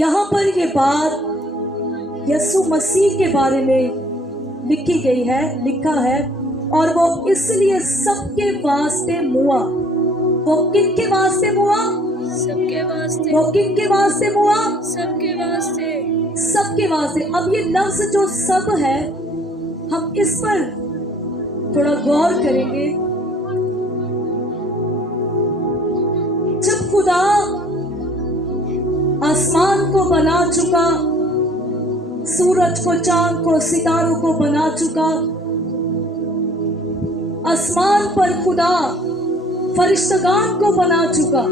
यहाँ पर ये बात यीशु मसीह के बारे में लिखी गई है, लिखा है, और वो इसलिए सबके वास्ते मुआ। वो किनके वास्ते मुआ? सबके वास्ते। वो किनके वास्ते मुआ? सबके वास्ते। सबके वास्ते। अब ये लफ्ज जो सब है, हम इस पर थोड़ा गौर करेंगे। जब खुदा आसमान को बना चुका, सूरज को, चांद को, सितारों को बना चुका, आसमान पर खुदा फरिश्तगान को बना चुका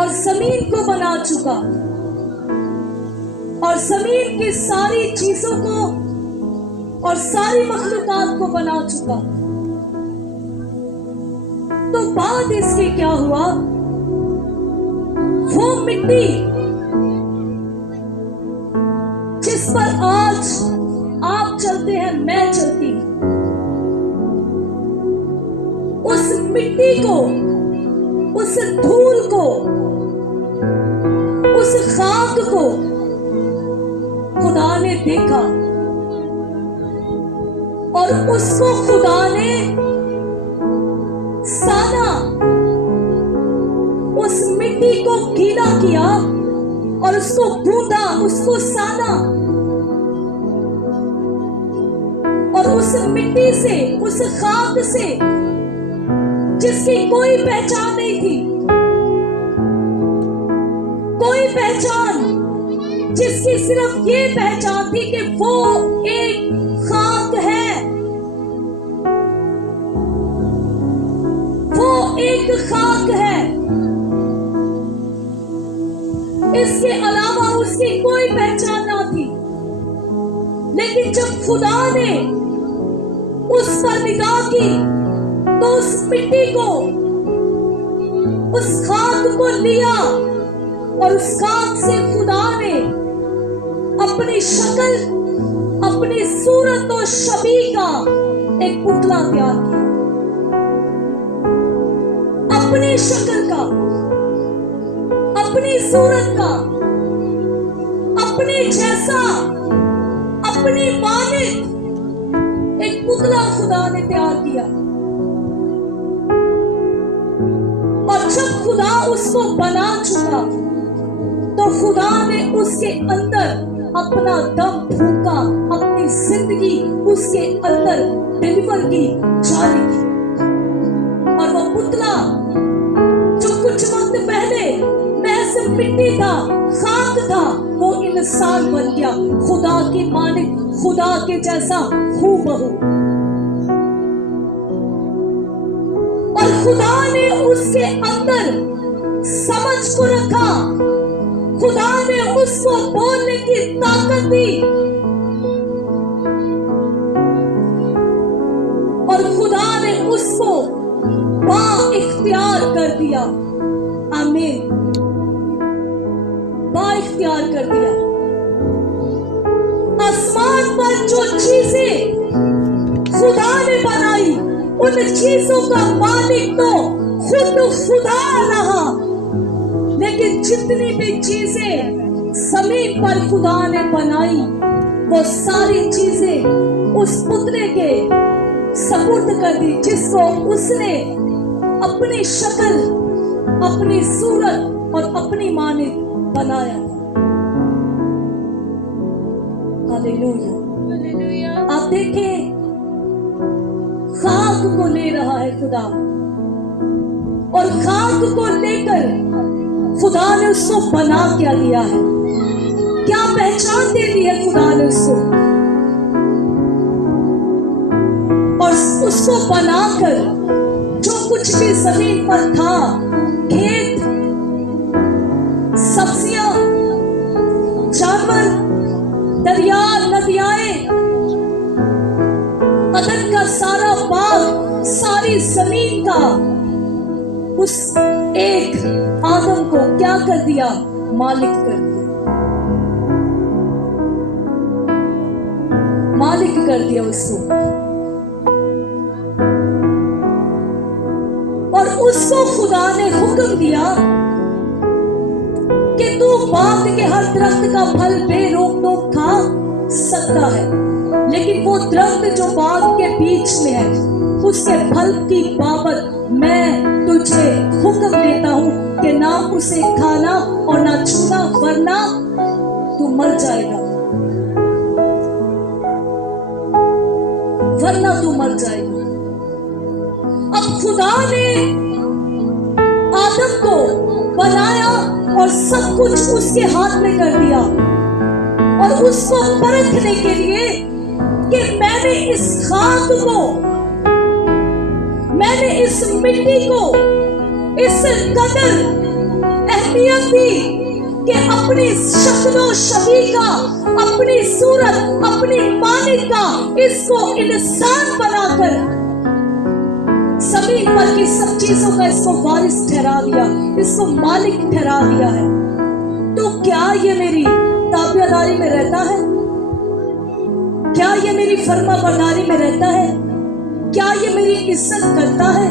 और जमीन को बना चुका और जमीन की सारी चीजों को और सारी मखलूकात को बना चुका, तो बाद इसके क्या हुआ? वो मिट्टी जिस पर आज आप चलते हैं, मैं चलती, उस मिट्टी को, उस धूल को, उस खाक को खुदा ने देखा और उसको खुदा ने साना, उस मिट्टी को गीला किया और उसको गूंदा, उसको साना, और उस मिट्टी से, उस खाक से जिसकी कोई पहचान नहीं थी, कोई पहचान, जिसकी सिर्फ ये पहचान थी कि वो एक खाक है, वो एक खाक है, इसके अलावा उसकी कोई पहचान ना थी। लेकिन जब खुदा ने उस पर निगाह की तो उस मिट्टी को, उस खाक को लिया और उस खाक से खुदा ने अपनी शक्ल, अपनी सूरत और शबीह का एक पुतला तैयार किया, अपनी शक्ल का, अपनी सूरत का, अपने जैसा, अपनी मानित एक पुतला खुदा ने तैयार किया। और जब खुदा उसको बना चुका तो खुदा ने उसके अंदर अपना दम फूंका, अपनी जिंदगी उसके अंदर डिलीवर की, जारी की, और वो पुतला जो कुछ वक्त पहले महज मिट्टी था, खाक था, वो इंसान बन गया, खुदा की मानिक, खुदा के जैसा हूबहू। और खुदा ने उसके अंदर समझ को रखा, खुदा ने उसको बोलने की ताकत दी और खुदा ने उसको बाइख्तियार कर दिया। आमीन, बाइख्तियार कर दिया। आसमान पर जो चीजें खुदा ने बनाई, उन चीजों का मालिक तो खुद खुदा रहा, लेकिन जितनी भी चीजें जमीन पर खुदा ने बनाई, वो सारी चीजें उस पुतले के सपुर्द कर दी, जिसको उसने अपनी शक्ल, अपनी सूरत और अपनी मानित बनाया था। Hallelujah, hallelujah. आप देखें, खाक को ले रहा है खुदा, और खाक को लेकर खुदा ने उसको बना क्या लिया है, क्या पहचान दे दी है खुदा ने उसको, और उसको बनाकर जो कुछ भी जमीन पर था, खेत, सब्जियां, जानवर, दरिया, नदियाएं, अदन का सारा बाग, सारी जमीन का उस एक आदम को क्या कर दिया? मालिक कर दिया, मालिक कर दिया उसको। और उसको खुदा ने हुक्म दिया कि तू बाग के हर दरख्त का फल बेरोक टोक खा सकता है, लेकिन वो दरख्त जो बाग के बीच में है उसके फल की बाबत मैं तुझे हुक्म देता हूँ कि ना उसे खाना और ना छूना, वरना तू मर जाएगा, वरना तू मर जाएगा। अब खुदा ने आदम को बनाया और सब कुछ उसके हाथ में कर दिया, और उसको परखने के लिए कि मैंने इस खाक को, मैंने इस मिट्टी को इस कदर अहमियत दी कि अपनी शक्लो शबीह का, अपनी सूरत, अपनी मानिक का इसको इंसान बनाकर जमीन पर की सब चीजों का इसको वारिस ठहरा दिया, इसको मालिक ठहरा दिया है। तो क्या ये मेरी ताबियादारी में रहता है? क्या ये मेरी फर्माबरदारी में रहता है? क्या ये मेरी इज्जत करता है?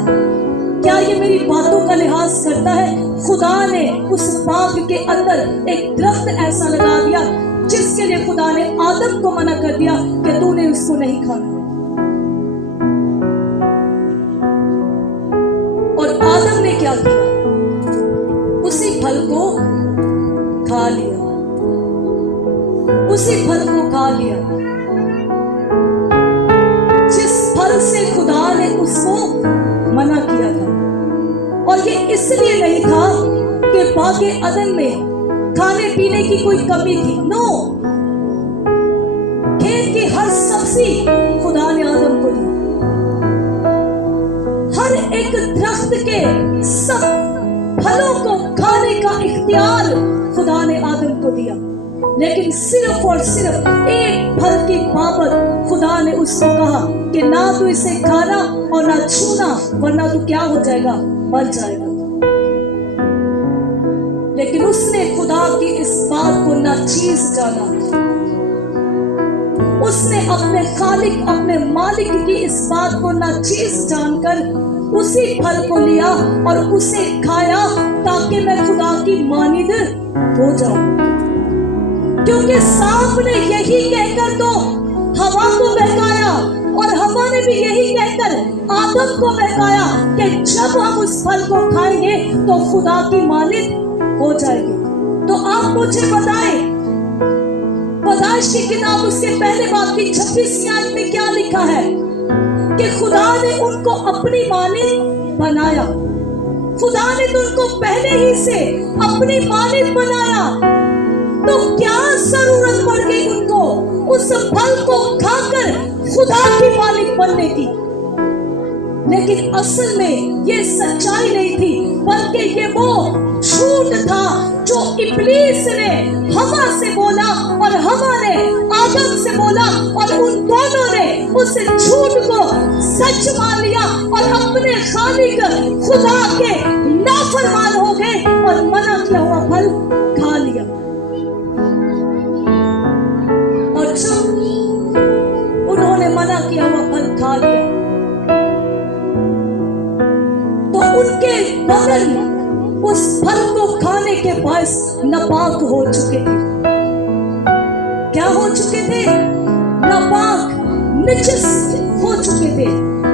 क्या ये मेरी बातों का लिहाज करता है? खुदा ने उस बाग के अंदर एक दरख्त ऐसा लगा दिया जिसके लिए खुदा ने आदम को मना कर दिया कि तूने उसको नहीं खाना, और आदम ने क्या किया? उसी फल को खा लिया, उसी फल को खा लिया जिस फल से खुदा ने उसको मना किया था। और ये इसलिए नहीं था कि बागे अदन में खाने पीने की कोई कमी थी, नो, खेत की हर सब्जी खुदा ने आदम को दी, हर एक दरख्त के सब फलों को खाने का इख्तियार खुदा ने आदम को दिया, लेकिन सिर्फ और सिर्फ एक फल की बाबत खुदा ने उसको कहा कि ना तू इसे खाना और ना छूना, वरना तू क्या हो जाएगा? मर जाएगा। लेकिन उसने खुदा की इस बात को नाचीज जाना, उसने अपने खालिक, अपने मालिक की इस बात को नाचीज जानकर उसी फल को लिया और उसे खाया ताकि मैं खुदा की मानिद हो जाऊं। क्योंकि सांप ने यही कहकर तो हवा को बहकाया, और हवा ने भी यही कहकर आदम को बहकाया कि जब हम उस फल को खाएंगे तो खुदा की मालिक हो जाएंगे। तो आप मुझे बताएं, पैदाइश की किताब उसके पहले बाब की 26 आयत में क्या लिखा है कि खुदा ने उनको अपनी मालिक बनाया। खुदा ने तो उनको पहले ही से अपनी मालिक बनाया, तो क्या जरूरत पड़ गई उनको उस फल को खाकर खुदा की मालिक बनने की? लेकिन असल में ये सच्चाई नहीं थी, बल्कि ये वो झूठ था जो इब्लीस ने हवा से बोला और हवा ने आदम से बोला, और उन दोनों ने उस झूठ को सच मान लिया और अपने खालिक खुदा के नाफरमान हो गए और मना किया हुआ फल खा लिया। और जब उन्होंने मना किया हुआ फल खा लिया तो उनके बदन उस फल को खाने के बायस नापाक हो चुके थे। क्या हो चुके थे? नापाक, निजस हो चुके थे,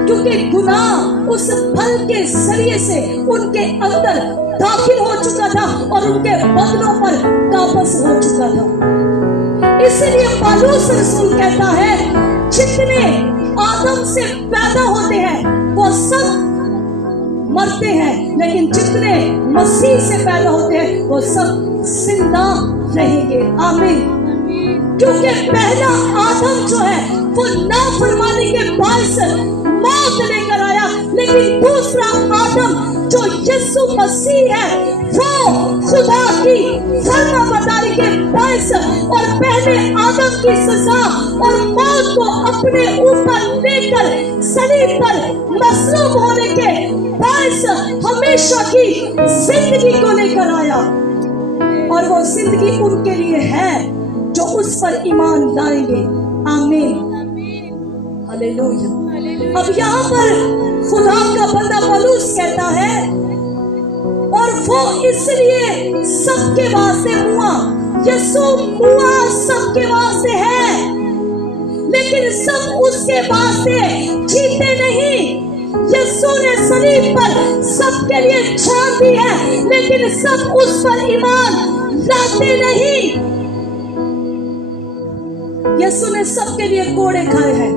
क्योंकि गुनाह उस फल के जरिए से उनके अंदर दाखिल हो चुका था और उनके बदनों पर काबज हो चुका था। इसलिए पौलुस रसूल कहता है, जितने आदम से पैदा होते हैं वो सब मरते हैं, लेकिन जितने मसीह से पैदा होते हैं वो सब जिंदा रहेंगे। आमीन। क्योंकि पहला आदम जो है वो नाफरमानी के बायस मौत लेकर आया, लेकिन दूसरा आदम जो यीशु मसीह है वो खुदा की फरमाबरदारी के बायस और पहले आदम की सजा और मौत को अपने ऊपर लेकर सलीब पर मसलूब होने के बायस हमेशा की जिंदगी को लेकर आया, और वो जिंदगी उनके लिए है जो उस पर ईमान लाएंगे। आमीन, हालेलुया। अब यहाँ पर खुदा का बंदा पौलुस कहता है, और वो इसलिए सब सबके वास्ते मुआ, यीशु मुआ सबके वास्ते है, लेकिन सब उसके वास्ते जीते नहीं। यीशु ने सलीब पर सबके लिए जान दी है, लेकिन सब उस पर ईमान लाते नहीं। यीशु ने सबके लिए कोड़े खाए हैं,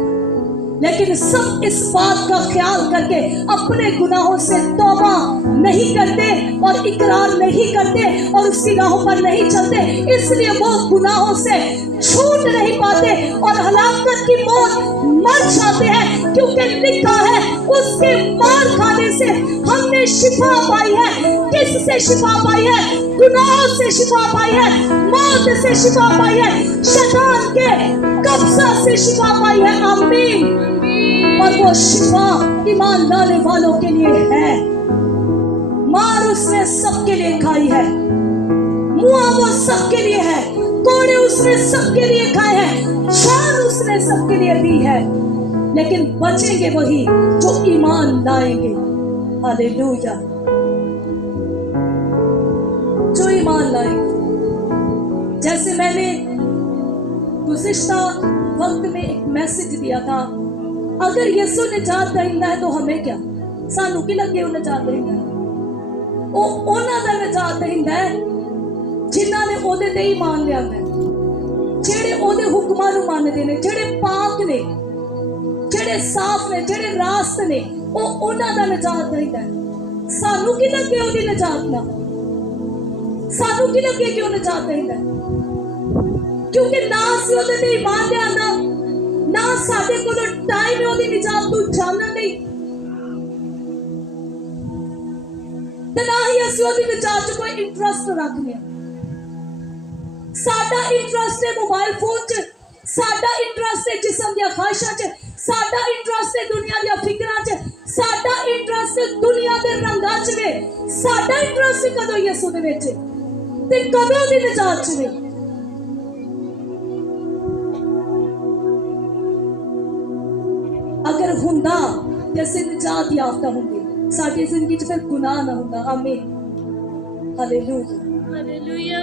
लेकिन सब इस बात का ख्याल करके अपने गुनाहों से तौबा नहीं करते और इकरार नहीं करते और उसकी राहों पर नहीं चलते, इसलिए वो गुनाहों से छूट नहीं पाते और हलाकत की मौत मर जाते हैं। क्योंकि लिखा है उसके मार खाने से हमने शिफा पाई है। किससे शिफा पाई है? गुनाहों से शिफा पाई है, मौत से शिफा पाई है, शैतान के कब्जा से शिफा पाई है। आमीन। और वो शिफा ईमान लाने वालों के लिए है। मार उसने सबके लिए खाई है, मुआ वो सबके लिए है, कोड़े उसने सबके लिए खाए हैं, जान उसने सबके लिए दी है, लेकिन बचेंगे वही जो ईमान लाएंगे। हालेलुया। जो ईमान लाएंगे। जैसे मैंने गुज़िश्ता वक्त में एक मैसेज दिया था, अगर यीशु निजात देंदा है तो हमें क्या, सानू की लगे वो निजात देंदा है। ਉਹ ਉਹਨਾਂ ਦਾ ਨਿਜਾਤ ਦਿੰਦਾ ਹੈ ਜਿਨ੍ਹਾਂ ਨੇ ਉਹਦੇ ਤੇ ਈਮਾਨ ਲਿਆਂਦਾ ਹੈ, ਜਿਹੜੇ ਉਹਦੇ ਹੁਕਮਾਂ ਨੂੰ ਮੰਨਦੇ ਨੇ, ਜਿਹੜੇ ਪਾਕ ਨੇ, ਜਿਹੜੇ ਸਾਫ਼ ਨੇ, ਜਿਹੜੇ ਰਾਸਤ ਨੇ, ਉਹ ਉਹਨਾਂ ਦਾ ਨਿਜਾਤ ਦਿੰਦਾ ਹੈ। ਸਾਨੂੰ ਕੀ ਲੱਗੇ ਉਹਦੀ ਨਿਜਾਤ ਨਾਲ, ਸਾਨੂੰ ਕੀ ਲੱਗੇ ਕਿ ਉਹ ਨਿਜਾਤ ਦਿੰਦਾ ਹੈ, ਕਿਉਂਕਿ ਨਾ ਅਸੀਂ ਉਹਦੇ ਤੇ ਈਮਾਨ ਲਿਆਂਦਾ, ਨਾ ਸਾਡੇ ਕੋਲ ਟਾਈਮ ਹੈ ਉਹਦੀ ਨਿਜਾਤ ਨੂੰ ਜਾਣਨ ਲਈ, ਤੇ ਨਾ ਹੀ ਅਸੀਂ ਉਹਦੀ ਨਿਜਾਤ 'ਚ ਕੋਈ ਇੰਟਰਸਟ ਰੱਖਦੇ ਹਾਂ। ਸਾਡਾ ਇੰਟਰਸਟ ਹੈ ਮੋਬਾਈਲ ਫੋਨ 'ਚ, ਸਾਡਾ ਇੰਟਰਸਟ ਹੈ ਜਿਸਮ ਦੀਆਂ ਖਾਹਿਸ਼ਾਂ 'ਚ, ਸਾਡਾ ਇੰਟਰਸਟ ਹੈ ਦੁਨੀਆ ਦੀਆਂ ਫਿਕਰਾਂ 'ਚ, ਸਾਡਾ ਇੰਟਰਸਟ ਹੈ ਦੁਨੀਆ ਦੇ ਰੰਗਾਂ 'ਚ ਵੇ। ਸਾਡਾ ਇੰਟਰਸਟ ਕਦੋਂ ਯਿਸੂ ਦੇ ਵਿੱਚ ਤੇ ਕਦੋਂ ਦੀ ਨਿਜਾਤ 'ਚ ਵੇ। ਅਗਰ ਹੁੰਦਾ ਤੇ ਅਸੀਂ ਨਿਜਾਤ ਯਾਫਤਾ ਹੁੰਦੇ, ਸਾਡੀ ਜ਼ਿੰਦਗੀ 'ਚ ਫਿਰ ਗੁਨਾਹ ਨਾ ਹੁੰਦਾ। ਆਮੀਨ। हालेलुया। हालेलुया।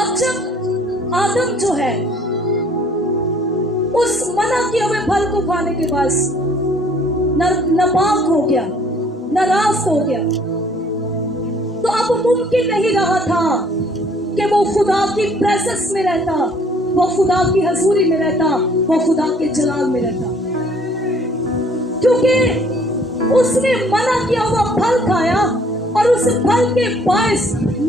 अब जब आदम जो है उस मना किए हुए फल को खाने के बाद नापाक हो गया, नाराज हो गया, तो अब मुमकिन नहीं रहा था कि वो खुदा की प्रेजेंस में रहता, वो खुदा की हजूरी में रहता, वो खुदा के जलाल में रहता, क्योंकि उसने मना किया हुआ फल खाया और उस फल के बायस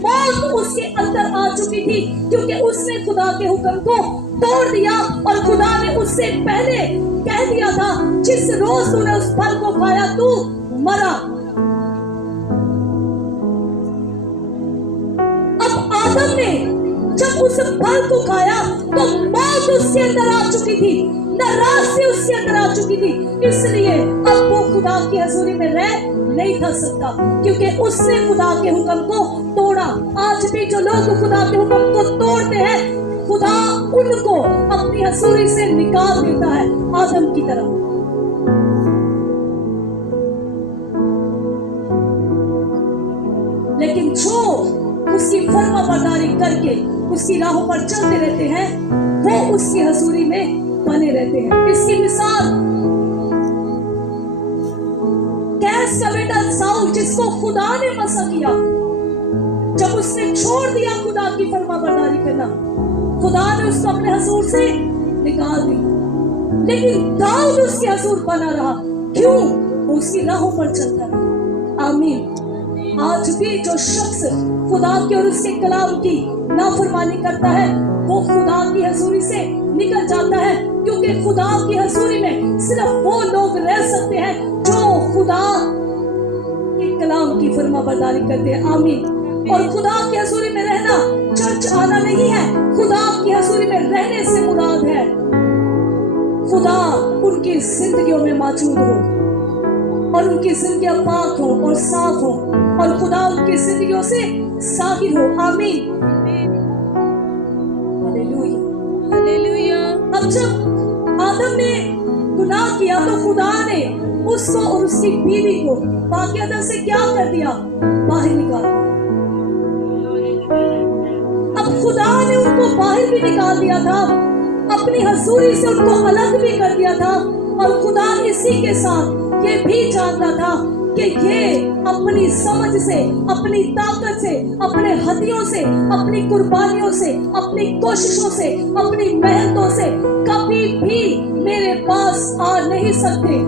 मौत उसके अंदर आ चुकी थी, क्योंकि उसने खुदा के हुक्म को तोड़ दिया और खुदा ने उससे पहले कह दिया था जिस रोज तूने उस फल को खाया तू मरा। अब आदम ने जब उस फल को खाया तो मौत उसके अंदर आ चुकी थी, नाराज़गी उसके अंदर आ चुकी थी, इसलिए अब वो खुदा की हजूरी में रह नहीं था सकता, क्योंकि उसने खुदा के हुक्म को तोड़ा। आज भी जो लोग खुदा के हुक्म को तोड़ते हैं, खुदा उनको अपनी हजूरी से निकाल देता है, आदम की तरह। लेकिन जो उसकी फर्माबरदारी करके उसकी राहों पर चलते रहते हैं, वो उसकी हजूरी में बने रहते हैं। इसकी मिसाल कैस का बेटा साउल, जिसको खुदा ने मसा किया, जब उसने छोड़ दिया खुदा की फर्माबरदारी करना, खुदा ने उसको अपने हजूर से निकाल दिया, लेकिन दाऊद उसके हजूर बना रहा। क्यों? वो उसकी राहों पर चलता रहा। आमीन। आज भी जो शख्स खुदा की और उसके कलाम की नाफरमानी करता है, वो खुदा की हजूरी से निकल जाता है, क्योंकि खुदा की हजूरी में सिर्फ वो लोग रह सकते हैं जो खुदा के कलाम की फरमाबरदारी करते हैं। आमीन। और खुदा की हजूरी में रहना चर्च आना नहीं है, खुदा की हजूरी में रहने से मुराद है खुदा उनकी जिंदगियों में मौजूद हो और उनकी जिंदगियां पाक हो और साफ हो और खुदा उनकी जिंदगियों से साहिर हो। आमीन। हालेलुया। हालेलुया। अब जब आदम ने गुनाह किया तो खुदा ने उसको और उसकी बीवी को पाक अदब से क्या कर दिया? बाहर निकाल। भी निकाल दिया था, अपनी हजूरी से उनको अलग भी कर दिया था। और खुदा इसी के साथ ये भी जानता था कि ये अपनी समझ से, अपनी ताकत से, अपने हथियों से, अपनी कुर्बानियों से, अपनी कोशिशों से, अपनी मेहनतों से कभी भी मेरे पास आ नहीं सकते,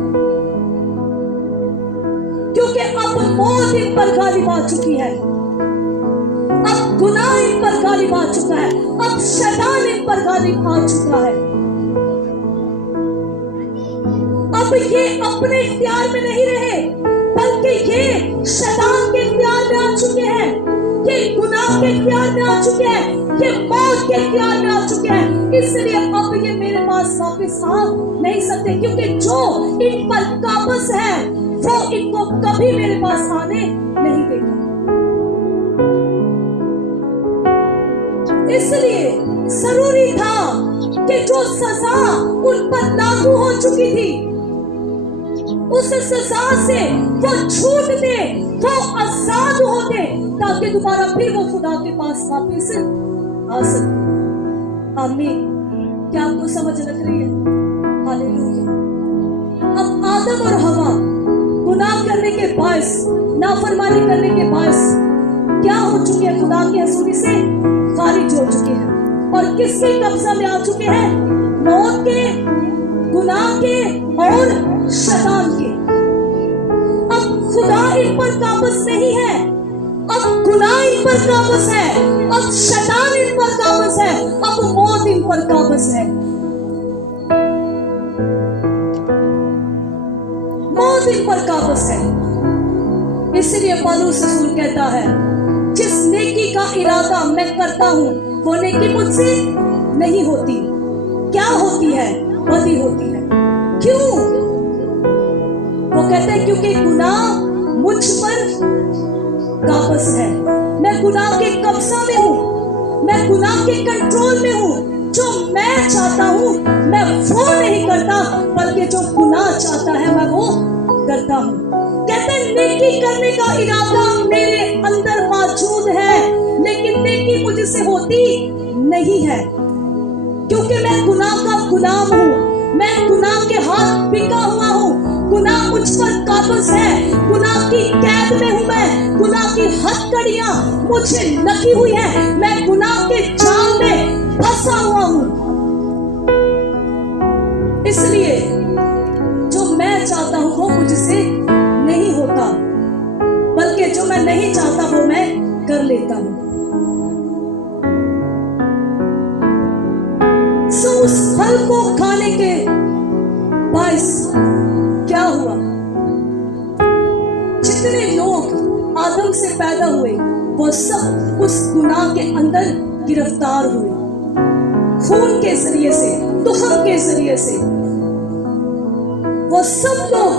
क्योंकि अब मौत इन पर गालिब आ चुकी है, अब गुनाह इन पर गालिब आ चुका है, अब शैतान इन पर गालिब आ चुका है। अब ये अपने इख्तियार में नहीं रहे, बल्कि ये शैतान के इख्तियार में आ चुके हैं, ये गुनाह के इख्तियार में आ चुके हैं, ये मौत के इख्तियार में आ चुके हैं। इसलिए अब ये मेरे पास वापस आ नहीं सकते, क्योंकि जो इन पर काबज है वो इनको कभी मेरे पास आने नहीं देगा। इसलिए जरूरी था कि जो सजा उन पर लागू हो चुकी थी, उस सजा से वो छूटते, वो आजाद होते, ताकि दोबारा फिर वो खुदा के पास वापस आ सके। आमीन। क्या आपको समझ लग रही है? हालेलुया। अब आदम और हवा गुनाह करने के बायस, नाफरमानी करने के बायस क्या हो चुके हैं? खुदा की हजूरी से खारिज हो चुके हैं और किसके कब्जा में आ चुके हैं? मौत के, गुनाह के और शैतान के। अब खुदा इन पर काबज नहीं है, अब गुनाह इन पर काबज है, अब शैतान इन पर काबज है, अब मौत इन पर काबज है, मौत इन पर काबज है। इसलिए पौलुस रसूल कहता है, जिस नेकी का इरादा मैं करता हूं वो नेकी मुझसे नहीं होती। क्या होती है? बदी होती है। क्यों? वो कहते हैं क्योंकि गुनाह मुझ पर काबज है, मैं गुनाह के कब्जा में हूं, मैं गुनाह के कंट्रोल में हूं। जो मैं चाहता हूं मैं वो नहीं करता, बल्कि जो गुनाह चाहता है मैं वो करता हूं। कहते हैं नेकी करने का इरादा मेरे अंदर मौजूद है, लेकिन नेकी मुझसे होती नहीं है, क्योंकि मैं गुनाह का गुलाम हूं, मैं गुनाह के हाथ बिका हुआ हूं, गुनाह मुझ पर काबज है, गुनाह की कैद में हूं मैं, गुनाह की हथकड़ियां मुझे लगी हुई है, मैं गुनाह के जाल में फंसा हुआ हूं। इसलिए जो मैं चाहता हूं वो मुझसे नहीं होता, बल्कि जो मैं नहीं चाहता वो मैं कर लेता हूं। सो उस फल को खाने के बायस क्या हुआ? जितने लोग आदम से पैदा हुए वो सब उस गुनाह के अंदर गिरफ्तार हुए, खून के जरिए से, तुखम के जरिए से। वो सब लोग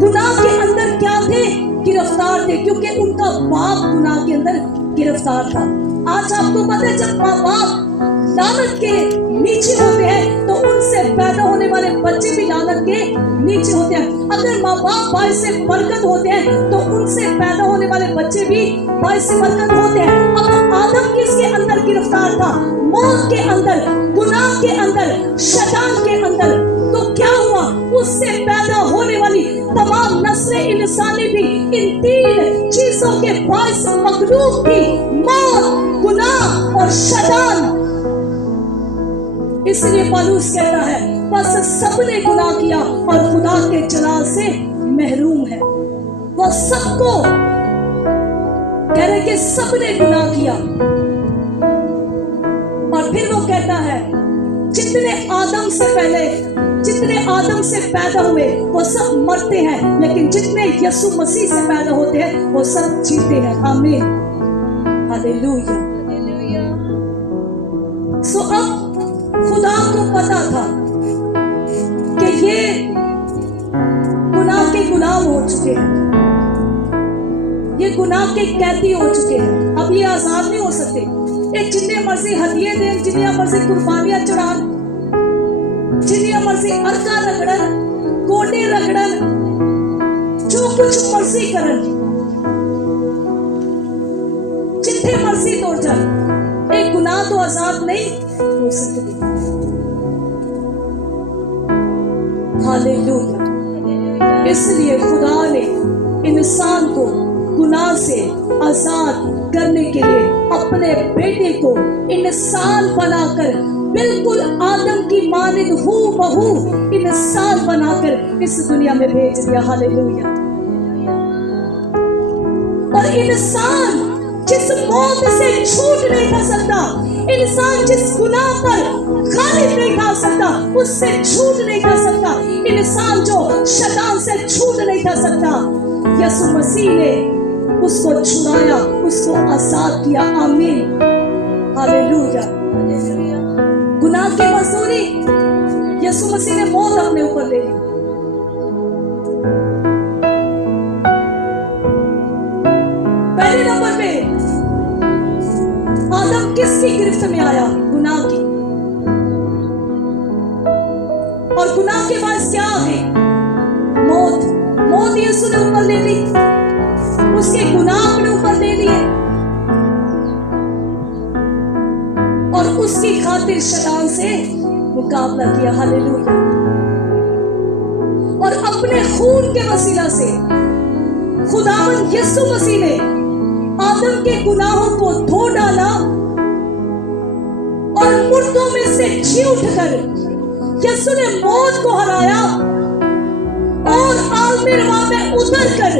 गुनाह के अंदर क्या थे? गिरफ्तार थे, क्योंकि उनका बाप गुनाह के अंदर गिरफ्तार था। आज आपको पता है, जब माँ बाप लानत के नीचे होते हैं तो उनसे पैदा होने वाले बच्चे भी लानत के नीचे होते हैं। अगर माँ बाप बायस से बरकत होते हैं तो उनसे पैदा होने वाले बच्चे भी बायस से बरकत होते हैं। अब आदम किसके अंदर गिरफ्तार था? मौत के अंदर, गुनाह के अंदर, शैतान के अंदर। तो क्या हुआ? उससे पैदा होने वाली तमाम नस्लें इंसानी भी इन तीन चीजों के बायस मखलूक थी, मौत, गुनाह और शैतान। इसलिए पौलुस कहता है, बस सबने गुनाह किया और खुदा के जलाल से महरूम है। वो सबको कह रहे कि सबने गुनाह किया। और फिर वो कहता है, जितने आदम से पैदा हुए वो सब मरते हैं, लेकिन जितने यीशु मसीह से पैदा होते हैं वो सब जीते हैं। आमीन, हालेलुया। सो अब खुदा को पता था कि ये गुनाह के गुलाम हो चुके हैं, ये गुनाह के कैदी हो चुके हैं, अब ये आजाद नहीं हो सकते। ये जितने मर्जी हदिये दें, जितनी मर्जी कुर्बानियां चढ़ान, जितनी मर्जी अर्का रगड़न, गोटे रगड़न, जो कुछ मर्जी करन, जितने मर्जी तोड़ जाए, एक गुनाह तो आजाद नहीं हो सकती। हालेलुया। इसलिए खुदा ने इंसान को गुनाह से आजाद करने के लिए अपने बेटे को इंसान बनाकर, बिल्कुल आदम की मानिंद हूबहू इंसान बनाकर इस दुनिया में भेज दिया। हालेलुया। और इंसान जिस मौत से छूट नहीं था सकता, इंसान जिस गुनाह पर गालिब नहीं था सकता, उससे छूट नहीं था सकता, इंसान जो शैतान से छूट नहीं था सकता, यीशु मसीह ने उसको छुड़ाया, उसको आजाद किया। आमीन। हालेलुया। गुनाह की मजदूरी यीशु मसीह ने मौत अपने ऊपर ले ली। पहले नंबर पे आदम किसकी गिरफ्त में आया? गुनाह की। और गुनाह के बाद क्या है? मौत। मौत यीशु ने ऊपर ले ली, उसके गुनाह अपने ऊपर ले लिए और उसकी खातिर शैतान से मुकाबला किया। हालेलुया। और अपने खून के वसीला से खुदावंद यीशु मसीह ने आदम के गुनाहों को धो डाला और मुर्दों में से जी उठकर यीशु ने मौत को हराया और आलमिरवा में उतरकर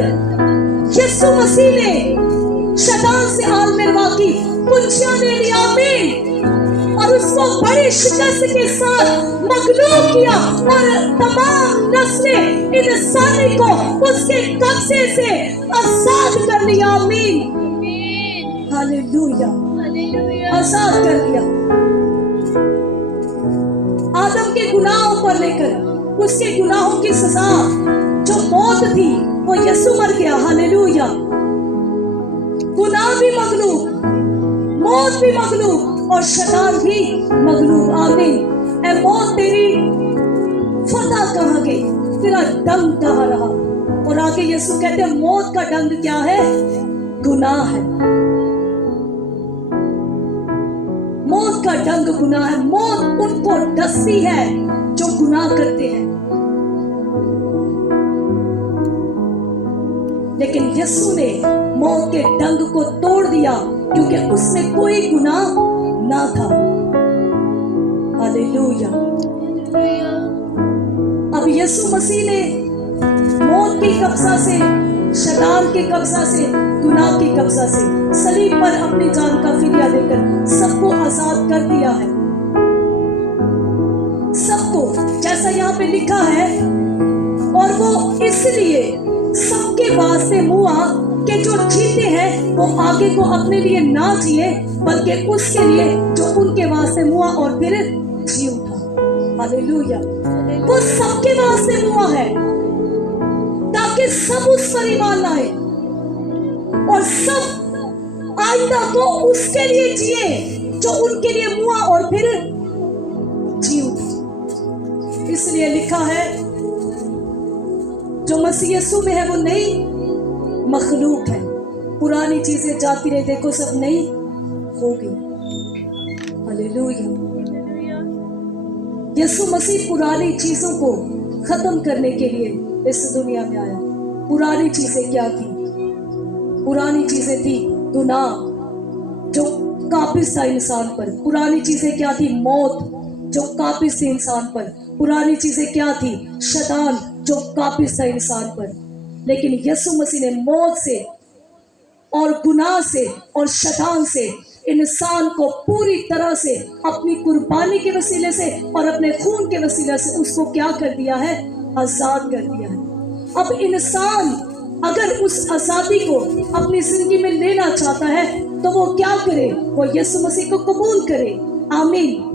यीशु मसीह ने शैतान से आलमिरवा की कुंजियां ले ली। आमीन। और उसको बड़ी शिकस्त के साथ मगलूब किया और तमाम नस्लें इंसानी को उसके कब्जे से आजाद कर लिया। आमीन। हालेलुया। आजाद कर लिया। आदम के गुनाहों पर लेकर उसके गुनाहों की सजा जो मौत थी वो यीशु मर गया। हालेलुया। गुनाह भी मगलूब, मौत भी मगलूब और शैतान भी मगलूब। आमीन। ऐ मौत तेरी फतह कहाँ गई, तेरा डंग कहाँ रहा? और आगे यीशु कहते हैं मौत का डंग क्या है? गुनाह है। मौत का डंग गुनाह है। मौत उनको डसती है जो गुनाह करते हैं, लेकिन यीशु ने मौत के डंग को तोड़ दिया क्योंकि उसमें कोई गुनाह ना था। हालेलुया। अब यीशु मसीह ने मौत की कब्जा से, शैतान के कब्जा से, गुनाह की कब्जा से सलीब पर अपनी जान का फिदिया देकर सबको आजाद कर दिया है। सबको, जैसा यहाँ पे लिखा है, और वो इसलिए सबके वास्ते हुआ कि जो जीते हैं वो आगे को अपने लिए ना जिए बल्कि उसके लिए जो उनके वास्ते हुआ और फिर जी उठा। हालेलुया। वो सबके वास्ते हुआ है ताकि सब उस पर ईमान लाए और सब आइंदा को उसके लिए जिए जो उनके लिए हुआ और फिर जी उठा। इसलिए लिखा है जो मसीह यीशु में है वो नई मखलूक है, पुरानी चीजें जाती रही, देखो सब नई होगी। हालेलुया। यीशु मसीह पुरानी चीजों को खत्म करने के लिए इस दुनिया में आया। पुरानी चीजें क्या थी? पुरानी चीजें थी गुनाह जो काबिज था इंसान पर। पुरानी चीजें क्या थी? मौत जो काबिज थी इंसान पर। पुरानी चीजें क्या थी? शैतान जो काबिज था इंसान पर। लेकिन यीशु मसीह ने मौत से और गुनाह से और शैतान से इंसान को पूरी तरह से अपनी कुर्बानी के वसीले से और अपने खून के वसीले से उसको क्या कर दिया है? आजाद कर दिया है। अब इंसान अगर उस आजादी को अपनी जिंदगी में लेना चाहता है तो वो क्या करे? वो यीशु मसीह को कबूल करे। आमीन।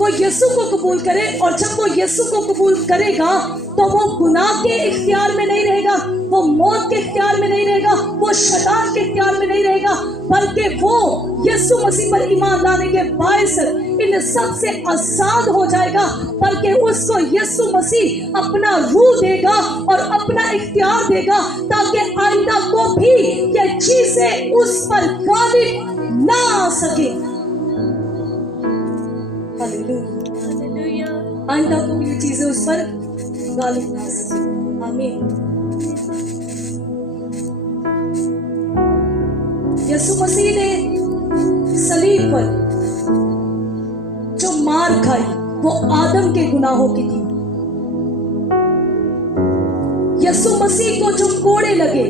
वो यीशु को कबूल करे और जब वो यीशु को कबूल करेगा तो वो गुनाह के इख्तियार में नहीं रहेगा, वो मौत के इख्तियार में नहीं रहेगा, वो शैतान के इख्तियार में नहीं रहेगा, बल्कि वो यीशु मसीह पर ईमान लाने के बायस इन सब से आजाद हो जाएगा, बल्कि उसको यीशु मसीह अपना रूह देगा और अपना इख्तियार देगा, ताकि आइंदा को भी ये चीजें उस पर गालिब ना आ सके। हालेलुया। हालेलुया। आइंदा को भी ये चीजें उस पर गालिब ना आ सके। आमीन। यीशु मसीह ने सलीब पर जो मार खाई वो आदम के गुनाहों की थी। यीशु मसीह को जो कोड़े लगे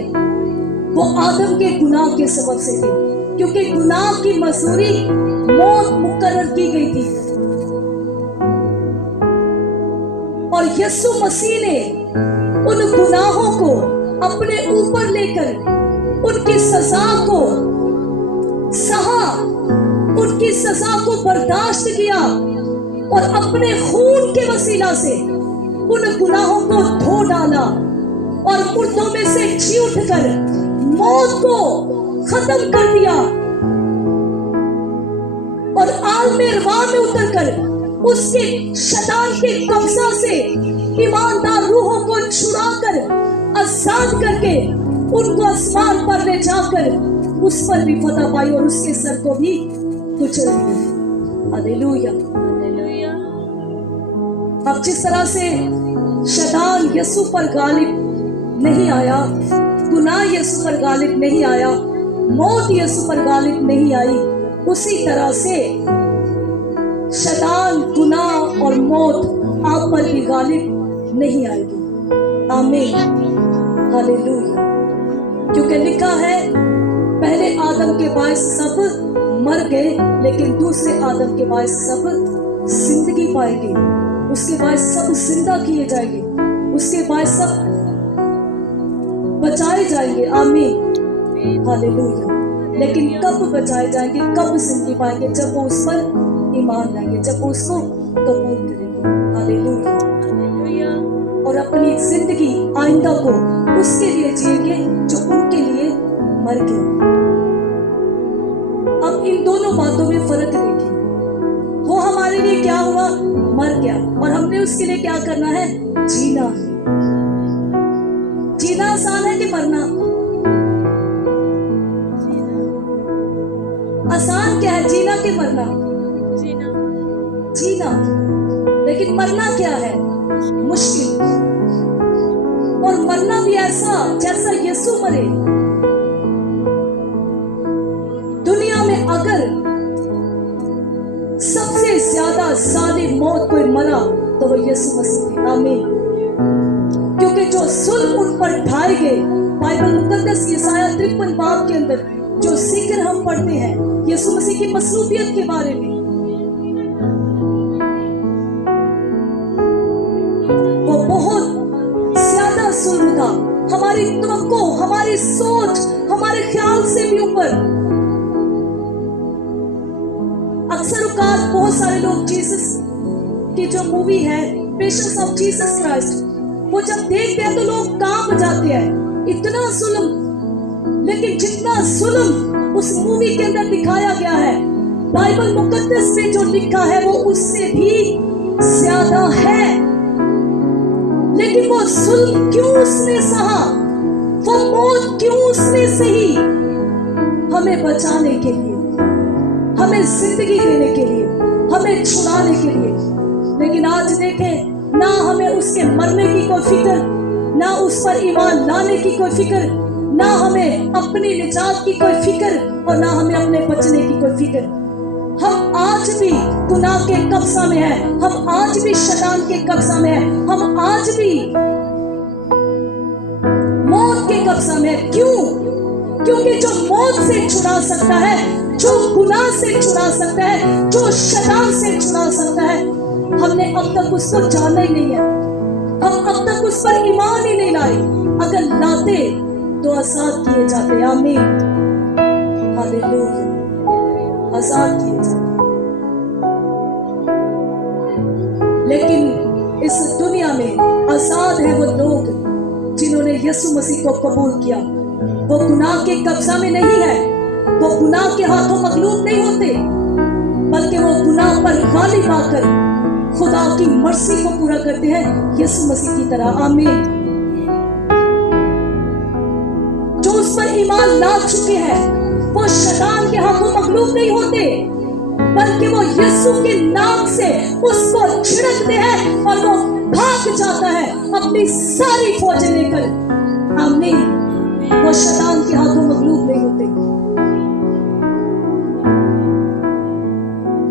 वो आदम के गुनाह के सबब से थे, क्योंकि गुनाह की मजदूरी मौत मुकर्रर की गई थी। और यीशु मसीह ने उन गुनाहों को अपने ऊपर लेकर उनकी सजा को सहा, उनकी सजा को बर्दाश्त किया और अपने खून के वसीला से उन गुनाहों को धो डाला और मुर्दों में से जी उठकर मौत को खत्म कर दिया और आलमे रवा में उतरकर उसके शैतान के कब्जा से ईमानदार रूहों को छुड़ाकर आजाद करके उनको आसमान पर ले जाकर उस पर भी फतह पाई और उसके सर को भी कुचल दिया। हालेलुया। हालेलुया। अब जिस तरह से शैतान यीशु पर गालिब नहीं आया, गुनाह यीशु पर गालिब नहीं आया, मौत यीशु पर गालिब नहीं आई, उसी तरह से शैतान, गुनाह और मौत आप पर भी गालिब नहीं आएगी। आमीन। हालेलुया। क्योंकि लिखा है पहले आदम के बायस सब मर गए, लेकिन दूसरे आदम के बायस सब जिंदगी पाएंगे। उसके बायस सब जिंदा किए जाएंगे, उसके बायस सब बचाए जाएंगे। आमीन। हालेलुया। लेकिन कब बचाए जाएंगे, कब जिंदगी पाएंगे? जब वो उस पर ईमान लाएंगे, जब वो उसको कबूल करेंगे। हालेलुया। हालेलुया। और अपनी जिंदगी आइंदा को उसके लिए जिएंगे जो उनके लिए मर गया। अब इन दोनों बातों में फर्क देखिए। वो हमारे लिए क्या हुआ? मर गया। और हमने उसके लिए क्या करना है? जीना है। जीना आसान है कि मरना? आसान क्या है, जीना कि मरना? जीना। जीना। लेकिन मरना क्या है? मुश्किल। और मरना भी ऐसा जैसा यीशु मरे। दुनिया में अगर सबसे ज्यादा जालिम मौत कोई मरा तो वो यीशु मसीह थे। आमीन। क्योंकि जो जुल्म उन पर ढाए गए, बाइबल मुकद्दस यशायाह 53 बाब के अंदर जो जिक्र हम पढ़ते हैं यीशु मसीह की मसलूबियत के बारे में, वो बहुत ज्यादा जुल्म था। हमारी तवक्को, हमारी सोच, हमारे ख्याल से भी ऊपर। अक्सर औकात बहुत सारे लोग जीसस की जो मूवी है पेशेंस ऑफ जीसस क्राइस्ट, वो जब देखते हैं तो लोग कांप जाते हैं। इतना जुल्म, लेकिन जितना जुल्म उस मूवी के अंदर दिखाया गया है, बाइबल मुकद्दस में जो लिखा है वो उससे भी ज्यादा है। लेकिन वो जुल्म क्यों उसने सहा, वो मौत क्यों उसने सही? हमें बचाने के लिए, हमें जिंदगी देने के लिए, हमें छुड़ाने के लिए। लेकिन आज देखें, ना हमें उसके मरने की कोई फिक्र, ना उस पर ईमान लाने की कोई फिक्र, ना हमें अपनी निजात की कोई फिक्र और ना हमें अपने बचने की कोई फिक्र। हम आज भी गुनाह के कब्जा में हैं, हम आज भी शैतान के कब्जा में हैं, हम आज भी मौत के कब्जा में हैं। क्यों? क्योंकि जो मौत से छुड़ा सकता है, जो गुनाह से छुड़ा सकता है, जो शैतान से छुड़ा सकता है, हमने अब तक उसको जाना ही नहीं है। हम अब तक उस पर ईमान ही नहीं लाए। अगर लाते तो आजाद किए जाते। आमीन। हालेलुया। आजाद किए जाते। लेकिन इस दुनिया में आजाद है वो लोग जिन्होंने यीशु मसीह को कबूल किया। वो गुनाह के कब्जा में नहीं है, वो गुनाह के हाथों मगलूब नहीं होते, बल्कि वो गुनाह पर गालिब आकर खुदा की मर्जी को पूरा करते हैं यीशु मसीह की तरह। आमीन। जो उस पर ईमान ला चुके हैं वो शैतान के हाथों मगलूब नहीं होते, बल्कि वो यीशु के नाम से उसको छिड़कते हैं और वो भाग जाता है अपनी सारी फौजें लेकर। आमीन। वो शैतान के हाथों मगलूब नहीं होते,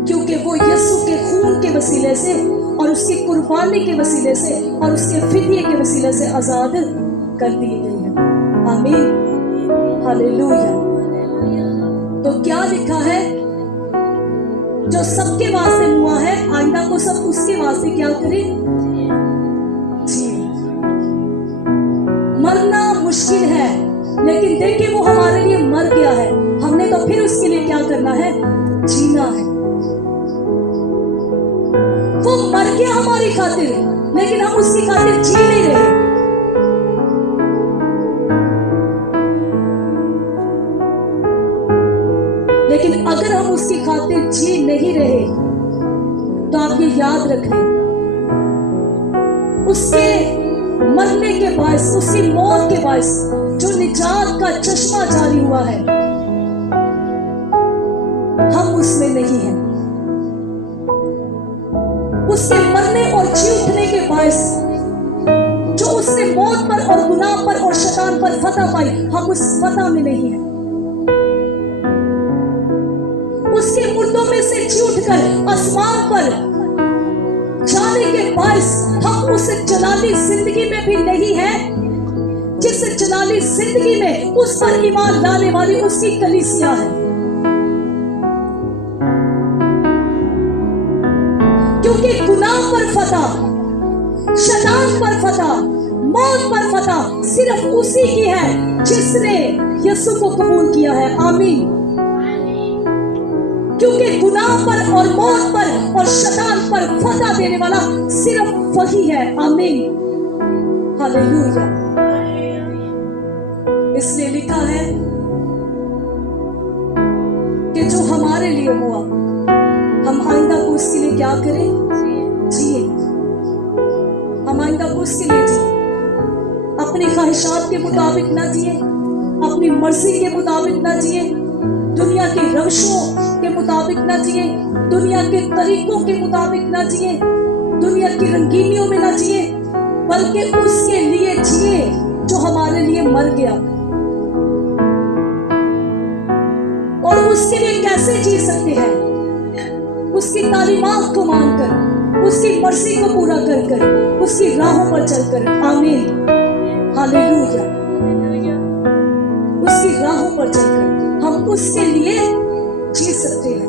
क्योंकि वो यीशु के खून के वसीले से और उसकी कुर्बानी के वसीले से और उसके फिदिये के वसीले से आजाद कर दिए गए हैं। आमीन। हालेलुया। तो क्या लिखा है? जो सबके वास्ते हुआ है, आइंदा को सब उसके वास्ते क्या करे? जिए। मरना मुश्किल है, लेकिन देखिए वो हमारे लिए मर गया है, हमने तो फिर उसके लिए क्या करना है? जीना है। वो मर गया हमारी खातिर, लेकिन हम उसकी खातिर जी नहीं रहे। लेकिन अगर हम उसकी खातिर जी नहीं रहे तो आप ये याद रखें, उसके मरने के बायस, उसकी मौत के बायस जो निजात का चश्मा जारी हुआ है, हम उसमें नहीं हैं। उसके मरने और जी उठने के बायस जो उसने मौत पर और गुनाह पर और शैतान पर फतह पाई, हम उस फतह में नहीं हैं। उसके मुर्दों में से जी उठकर आसमान पर जाने के बायस हम उस जलाली जिंदगी में भी नहीं है, जिस जलाली जिंदगी में उस पर ईमान लाने वाली उसकी कलीसिया है। क्योंकि गुनाह पर फतह, शैतान पर फतह, मौत पर फतह सिर्फ उसी की है जिसने यीशु को कबूल किया है। आमीन। क्योंकि गुनाह पर और मौत पर और शैतान पर फतह देने वाला सिर्फ वही है। आमीन। हालेलुया। इसलिए लिखा है कि जो हमारे लिए हुआ, हम आइंदा को उसके लिए क्या करें? जिए। हम आइंदा को उसके लिए जिए, अपनी ख्वाहिशात के मुताबिक ना जिए, अपनी मर्जी के मुताबिक ना जिए, दुनिया के रवशों के मुताबिक ना जिए, दुनिया के तरीकों के मुताबिक ना जिए, दुनिया की रंगीनियों में ना जिए, बल्कि उसके लिए जिए जो हमारे लिए मर गया। और उसके लिए कैसे जी सकते हैं? उसकी तालीमात को मानकर, उसकी मर्जी को पूरा कर कर, उसकी राहों पर चलकर। आमीन। हालेलुया। उसकी राहों पर चलकर हम उसके लिए जी सकते हैं।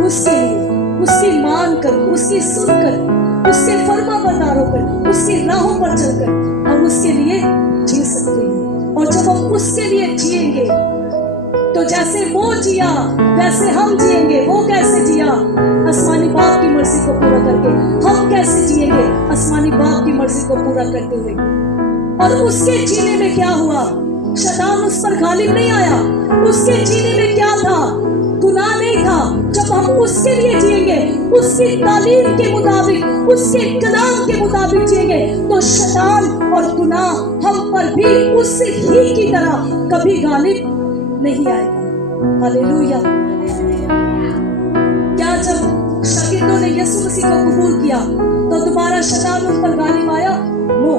उसके लिए, उसकी मान कर, उसकी सुनकर, उसके फरमा बरदार होकर, उसकी राहों पर चलकर हम उसके लिए जी सकते हैं। और जब हम उसके लिए जिएंगे तो जैसे वो जिया वैसे हम जिएंगे। वो कैसे जिया? आसमानी बाप की मर्जी को पूरा करके। हम कैसे जिएंगे? आसमानी बाप की मर्जी को पूरा करते हुए। और उसके जीने में क्या हुआ? शैतान उस पर गालिब नहीं आया। उसके जीने में क्या था? गुनाह नहीं था। जब हम उसके लिए जिएंगे, उसकी तालीम के मुताबिक, उसके कलाम के मुताबिक जिएंगे, तो शैतान और गुनाह हम पर भी उस ही की तरह कभी गालिब नहीं आएगा। हालेलुया। क्या जब शागिर्दों ने यीशु मसीह को कबूल किया तो दोबारा शैतान उन पर गालिब आया? नो।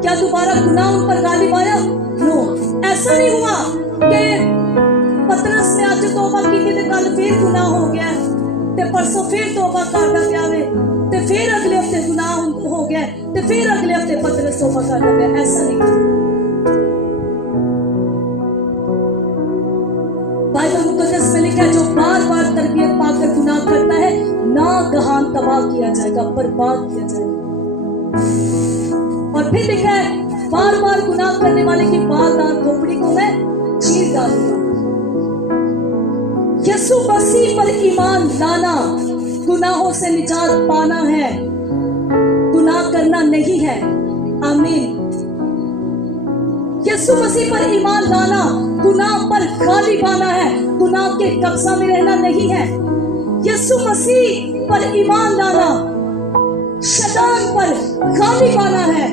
क्या दोबारा गुनाह उन पर गालिब आया? नो। ऐसा नहीं हुआ कि पतरस ने आज तौबा की ते कल फिर गुनाह हो गया ते परसों फिर तौबा करदा पिया वे ते फिर अगले हफ्ते गुनाह हो गया ते फिर अगले हफ्ते पतरस तौबा करदा पिया। ऐसा नहीं। बाइबल मुकद्दस में लिखा है जो बार बार तरबियत पाकर गुनाह करता है ना गहान तबाह किया जाएगा, बर्बाद किया जाएगा। और फिर लिखा है बार बार गुनाह करने वाले की बालदार खोपड़ी को मैं चीर डालूंगा। यीशु मसीह पर ईमान लाना गुनाहों से निजात पाना है, गुनाह करना नहीं है। आमीन। यीशु मसीह पर ईमान लाना गुनाह पर गालिब आना है, गुनाह के कब्जा में रहना नहीं है। यीशु मसीह पर ईमान लाना, शैतान पर गालिब आना है,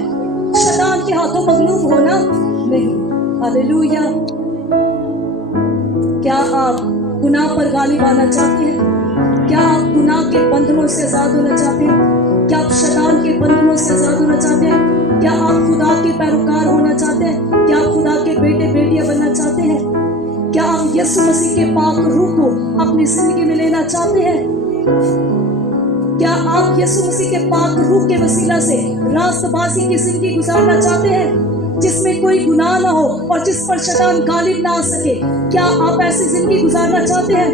शैतान के हाथों मगलूब होना नहीं। हालेलुया। क्या आप गुनाह पर गालिब आना चाहते हैं? क्या आप गुनाह के बंधनों से आजाद होना चाहते हैं? क्या आप शैतान के बंधनों से आजाद होना चाहते हैं? क्या आप खुदा के पैरोकार होना चाहते हैं? क्या आप खुदा के बेटे बेटियां बनना चाहते हैं? क्या आप यीशु मसीह के पाक रूह को अपनी जिंदगी में लेना चाहते हैं? क्या आप यीशु मसीह के पाक रूह के वसीला से रास्तबाजी की जिंदगी गुजारना चाहते हैं, जिसमें कोई गुनाह ना हो और जिस पर शैतान गालिब ना आ सके? क्या आप ऐसी जिंदगी गुजारना चाहते हैं?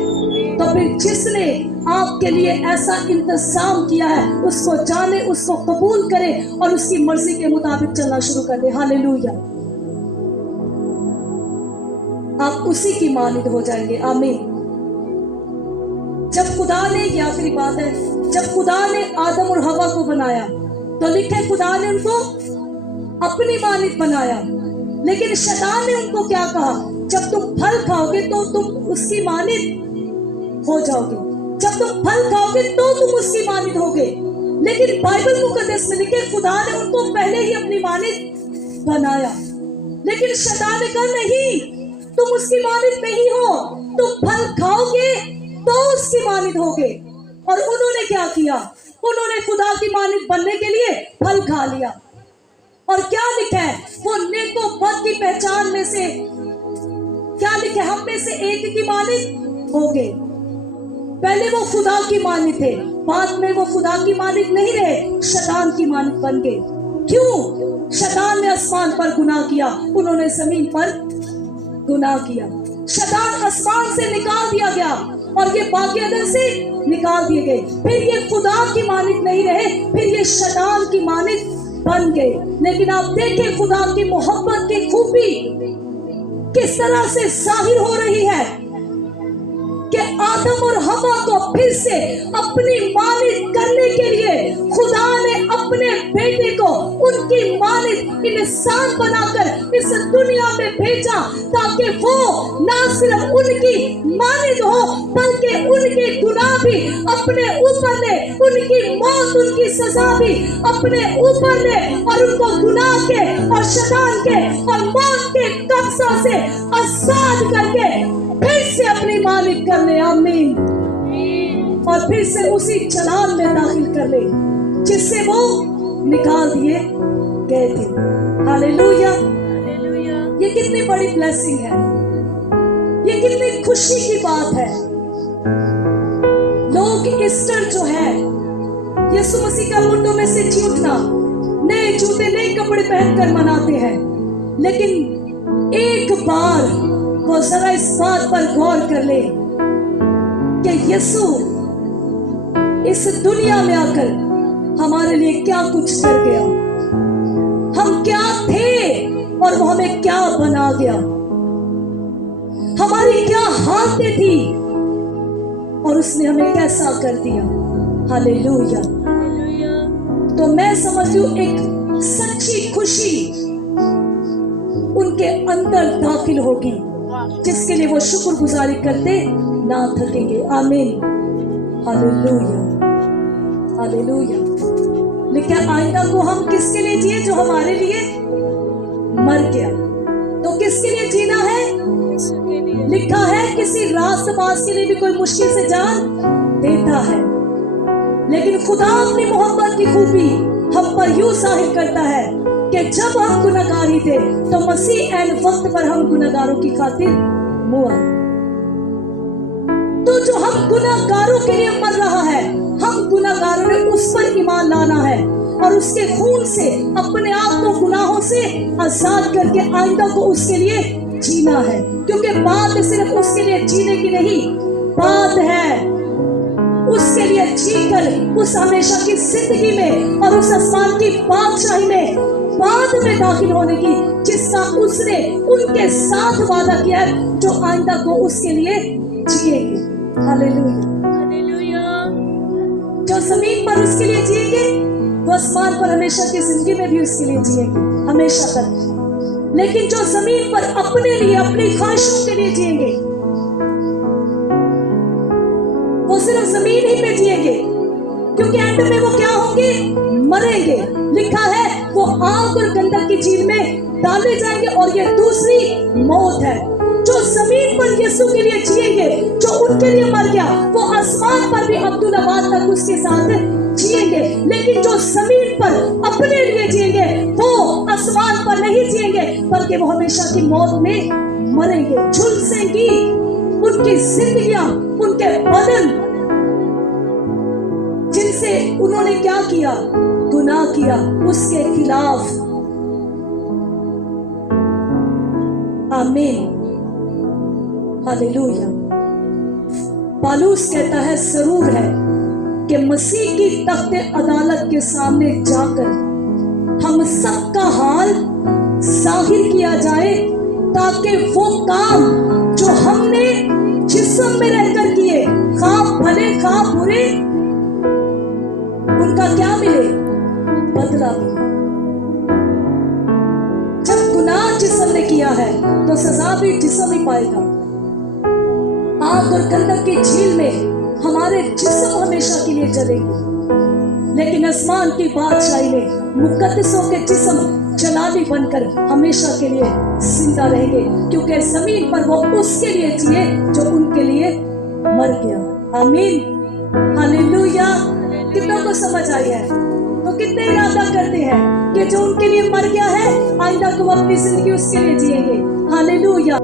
तो फिर जिसने आपके लिए ऐसा इंतजाम किया है उसको जाने, उसको कबूल करें और उसकी मर्जी के मुताबिक चलना शुरू कर दे। हालेलुया। आप उसी की मानिद हो जाएंगे। आमीन। जब खुदा ने, ये आखिरी बात है, जब खुदा ने आदम और हवा को बनाया तो लिखे खुदा ने उनको अपनी मानिद बनाया, लेकिन शैतान ने उनको क्या कहा? जब तुम फल खाओगे तो तुम उसकी मानिद हो जाओगे, जब तुम फल खाओगे तो तुम उसकी मानिद होगे। लेकिन बाइबल मुकद्दस में लिखे खुदा ने उनको पहले ही अपनी मानिद बनाया, लेकिन शैतान ने कहा नहीं, तुम उसकी मानिद नहीं हो, तुम फल खाओगे तो उसकी मानिद होगे। और उन्होंने क्या किया? उन्होंने खुदा की मानिद बनने के लिए फल खा लिया। और क्या लिखा है? वो नेको बद की पहचान में से क्या लिखा है? हम में से एक की मानिद हो गए। पहले वो खुदा की मानिद थे, बाद में वो खुदा की मानिद नहीं रहे, शैतान की मानिद बन गए। क्यों? शैतान ने आसमान पर गुनाह किया, उन्होंने जमीन पर गुनाह किया। शैतान आसमान से निकाल दिया गया और ये बाकी अदर से निकाल दिए गए। फिर ये खुदा की मानिद नहीं रहे, फिर ये शैतान की मानिद बन गए। लेकिन आप देखें खुदा की मोहब्बत की खूबी किस तरह से जाहिर हो रही है कि आदम और हवा को फिर से अपनी मानिद करने के लिए खुदा ने अपने बेटे को उनकी मानिद इंसान बनाकर इस दुनिया में भेजा, ताकि वो ना सिर्फ उनकी मानिद हो बल्कि उनके गुनाह भी अपने ऊपर ले, उनकी मौत, उनकी सजा भी अपने ऊपर ले और उनको गुनाह के और शैतान के और मौत के कब्जा से आजाद करके फिर से अपनी मालिक कर ले। आमीन। और फिर से उसी चलान में दाखिल कर ले जिससे वो निकाल दिए गए थे। हालेलुया। ये कितनी बड़ी ब्लेसिंग है, ये कितनी खुशी की बात है। लोग ईस्टर जो है, यीशु मसीह का मुंडों में से जी उठना, नए जूते नए कपड़े पहनकर मनाते हैं। लेकिन एक बार वो जरा इस बात पर गौर कर ले कि यीशु इस दुनिया में आकर हमारे लिए क्या कुछ कर गया। हम क्या थे और वो हमें क्या बना गया। हमारी क्या हालतें थी और उसने हमें कैसा कर दिया। हालेलुया। तो मैं समझती हूँ एक सच्ची खुशी उनके अंदर दाखिल होगी, जिसके लिए वो शुक्रगुजारी करते ना थकेंगे। आमीन। हालेलुया। हालेलुया। लेकिन आइंदा को हम किसके लिए जिए? जो हमारे लिए मर गया। तो किसके लिए जीना है? लिखा है किसी रास्तबाज के लिए भी कोई मुश्किल से जान देता है, लेकिन खुदा अपनी मोहब्बत की खूबी हम पर यूं जाहिर करता है कि जब हम गुनहगार ही थे तो मसीह ऐन वक्त पर हम गुनहगारों की खातिर मुआ। तो जो हम गुनहगारों के लिए मर रहा है, हम गुनहगारों ने उस पर ईमान लाना है और उसके खून से अपने आप को गुनाहों से आजाद करके आइंदा को उसके लिए जीना है। क्योंकि बात सिर्फ उसके लिए जीने की नहीं, बात है उसके लिए जीकर उस हमेशा की जिंदगी में और उस आसमान की बादशाही में बाद में दाखिल होने की, जिसका उसने उनके साथ वादा किया है, जो आइंदा को उसके लिए जिएंगे। हालेलुया। हालेलुया। जो जमीन पर उसके लिए जिएंगे वो आसमान पर हमेशा की जिंदगी में भी उसके लिए जिएंगे, हमेशा तक। लेकिन जो जमीन पर अपने लिए, अपनी ख्वाहिशों के लिए जिएंगे, वो सिर्फ जमीन ही पे जिएंगे, क्योंकि एंड में वो क्या होंगे? मरेंगे। लिखा है वो आग और गंधक की झील में डाले जाएंगे, और ये दूसरी मौत है। जो जमीन पर यीशु के लिए जिएंगे, जो उनके लिए मर गया, वो आसमान पर भी अब्दुल्लाबाद तक उसके साथ जिएंगे। लेकिन जो जमीन पर अपने लिए जिएंगे, वो आसमान पर नहीं जिएंगे, बल्कि वो हमेशा की मौत में मरेंगे। झुलसेंगी उनकी जिंदगियां, उनके बदन, जिनसे उन्होंने क्या किया? गुनाह किया, उसके खिलाफ। आमीन, हालेलुया। पालूस कहता है जरूर है कि मसीह की तख्ते अदालत के सामने जाकर हम सबका हाल जाहिर किया जाए, ताकि वो काम जो हमने जिस्म में रहकर किए, खा भले खा बुरे, उनका क्या मिले? बदला मिले। जब गुनाह जिस्म ने किया है तो सजा भी जिस्म ही पाएगा। आग और गंधक की झील में हमारे जिस्म हमेशा के लिए जलेंगे, लेकिन आसमान की बादशाही में मुकद्दसों के जिस्म जलाली बनकर हमेशा के लिए जिंदा रहेंगे, क्योंकि जमीन पर वो उसके लिए जिए जो उनके लिए मर गया। आमीन, हालेलुया। कितनों को समझ आई है? तो कितने इरादा करते हैं कि जो उनके लिए मर गया है, आइंदा तुम अपनी जिंदगी उसके लिए जिएंगे। हालेलुया।